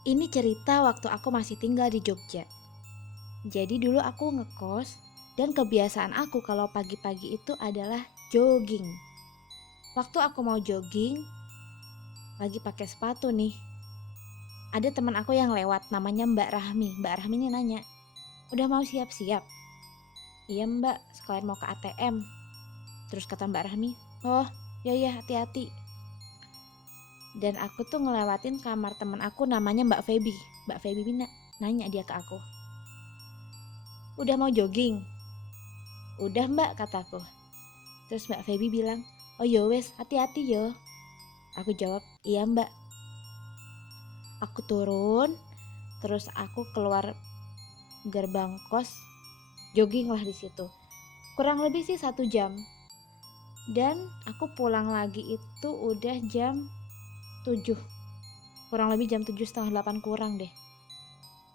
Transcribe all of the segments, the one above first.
Ini cerita waktu aku masih tinggal di Jogja. Jadi dulu aku ngekos dan kebiasaan aku kalau pagi-pagi itu adalah jogging. Waktu aku mau jogging, lagi pakai sepatu nih. Ada teman aku yang lewat namanya Mbak Rahmi. Mbak Rahmi ini nanya, "Udah mau siap-siap?" "Iya Mbak, sekalian mau ke ATM." Terus kata Mbak Rahmi, "Oh, ya hati-hati." Dan aku tuh ngelewatin kamar teman aku namanya Mbak Feby. Mbak Feby nanya dia ke aku, "Udah mau jogging?" "Udah Mbak," kataku. Terus Mbak Feby bilang, "Oh yo wes, hati-hati yo." Aku jawab, "Iya Mbak." Aku turun, terus aku keluar gerbang kos, jogging lah di situ. Kurang lebih sih 1 jam. Dan aku pulang lagi itu udah jam 7. Kurang lebih jam 7 setengah 8 kurang deh.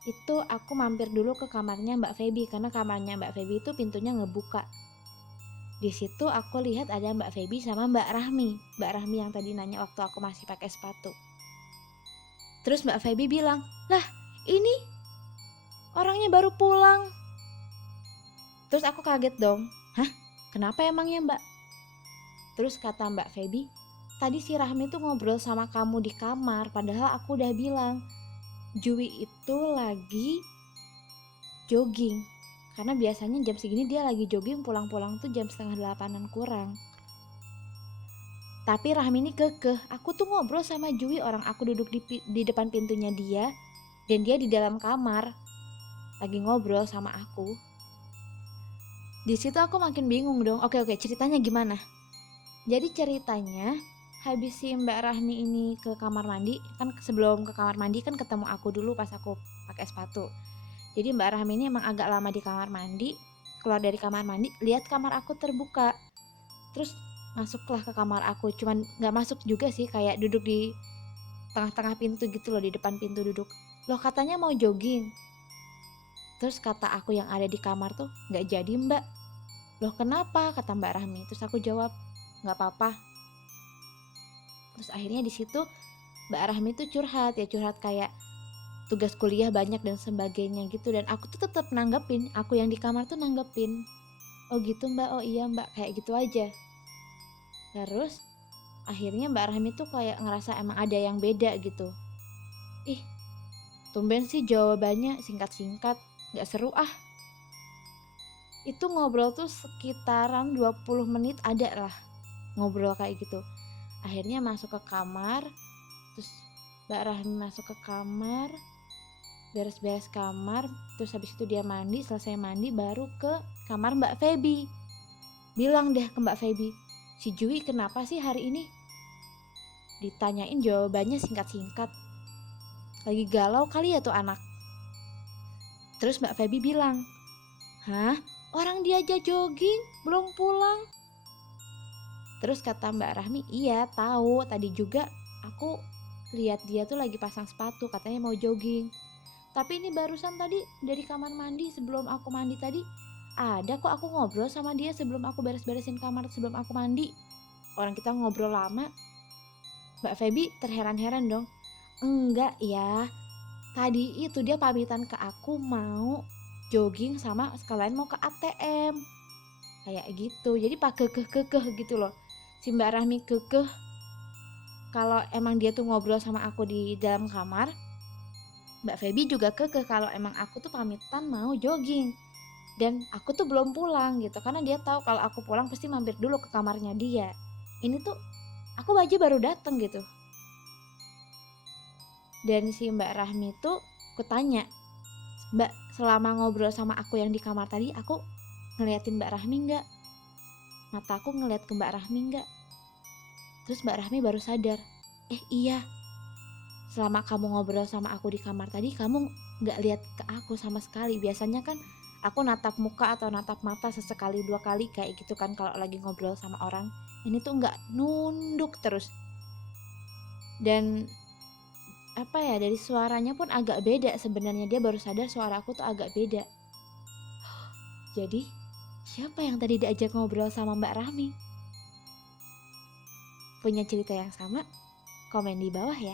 Itu aku mampir dulu ke kamarnya Mbak Feby karena kamarnya Mbak Feby itu pintunya ngebuka. Di situ aku lihat ada Mbak Feby sama Mbak Rahmi. Mbak Rahmi yang tadi nanya waktu aku masih pakai sepatu. Terus Mbak Feby bilang, "Lah, ini orangnya baru pulang." Terus aku kaget dong. "Hah? Kenapa emangnya Mbak?" Terus kata Mbak Feby, "Tadi si Rahmi tuh ngobrol sama kamu di kamar, padahal aku udah bilang Jui itu lagi jogging. Karena biasanya jam segini dia lagi jogging, pulang-pulang tuh jam setengah 8-an kurang. Tapi Rahmi ini kekeh, aku tuh ngobrol sama Jui, orang aku duduk di depan pintunya dia, dan dia di dalam kamar lagi ngobrol sama aku." Di situ aku makin bingung dong. Oke, ceritanya gimana? Jadi ceritanya habis si Mbak Rahmi ini ke kamar mandi, kan sebelum ke kamar mandi kan ketemu aku dulu pas aku pakai sepatu. Jadi Mbak Rahmi ini emang agak lama di kamar mandi. Keluar dari kamar mandi, lihat kamar aku terbuka. Terus masuklah ke kamar aku, cuman nggak masuk juga sih, kayak duduk di tengah-tengah pintu gitu loh, di depan pintu duduk. "Loh, katanya mau jogging." Terus kata aku yang ada di kamar tuh, "Nggak jadi Mbak." "Loh kenapa?" kata Mbak Rahmi. Terus aku jawab, "Nggak apa-apa." Terus akhirnya di situ Mbak Rahmi tuh curhat kayak tugas kuliah banyak dan sebagainya gitu, dan aku tuh tetap nanggepin, aku yang di kamar tuh nanggepin, "Oh gitu Mbak, oh iya Mbak," kayak gitu aja. Terus akhirnya Mbak Rahmi tuh kayak ngerasa emang ada yang beda gitu. "Ih, tumben sih jawabannya singkat-singkat, gak seru ah." Itu ngobrol tuh sekitaran 20 menit ada lah ngobrol kayak gitu. Akhirnya masuk ke kamar, terus Mbak Rahmi masuk ke kamar, beres-beres kamar, terus habis itu dia mandi, selesai mandi baru ke kamar Mbak Feby. Bilang deh ke Mbak Feby, "Si Jui kenapa sih hari ini?" Ditanyain jawabannya singkat-singkat. Lagi galau kali ya tuh anak. Terus Mbak Feby bilang, "Hah? Orang dia aja jogging, belum pulang." Terus kata Mbak Rahmi, "Iya tahu, tadi juga aku lihat dia tuh lagi pasang sepatu, katanya mau jogging. Tapi ini barusan tadi dari kamar mandi, sebelum aku mandi tadi ada kok, aku ngobrol sama dia sebelum aku beres-beresin kamar sebelum aku mandi. Orang kita ngobrol lama." Mbak Feby terheran-heran dong. "Enggak ya, tadi itu dia pamitan ke aku mau jogging sama sekalian mau ke ATM." Kayak gitu. Jadi pak kekeh gitu loh. Si Mbak Rahmi kekeh kalau emang dia tuh ngobrol sama aku di dalam kamar. Mbak Feby juga kekeh kalau emang aku tuh pamitan mau jogging dan aku tuh belum pulang gitu, karena dia tahu kalau aku pulang pasti mampir dulu ke kamarnya dia. Ini tuh aku aja baru dateng gitu. Dan si Mbak Rahmi tuh aku tanya, "Mbak, selama ngobrol sama aku yang di kamar tadi, aku ngeliatin Mbak Rahmi nggak? Mata aku ngeliat ke Mbak Rahmi nggak?" Terus Mbak Rahmi baru sadar, "Iya, selama kamu ngobrol sama aku di kamar tadi, kamu nggak lihat ke aku sama sekali. Biasanya kan aku natap muka atau natap mata sesekali 2 kali kayak gitu kan kalau lagi ngobrol sama orang. Ini tuh nggak, nunduk terus. Dan apa ya, dari suaranya pun agak beda sebenarnya, dia baru sadar suara aku tuh agak beda. Jadi siapa yang tadi diajak ngobrol sama Mbak Rahmi?" Punya cerita yang sama? Komen di bawah ya.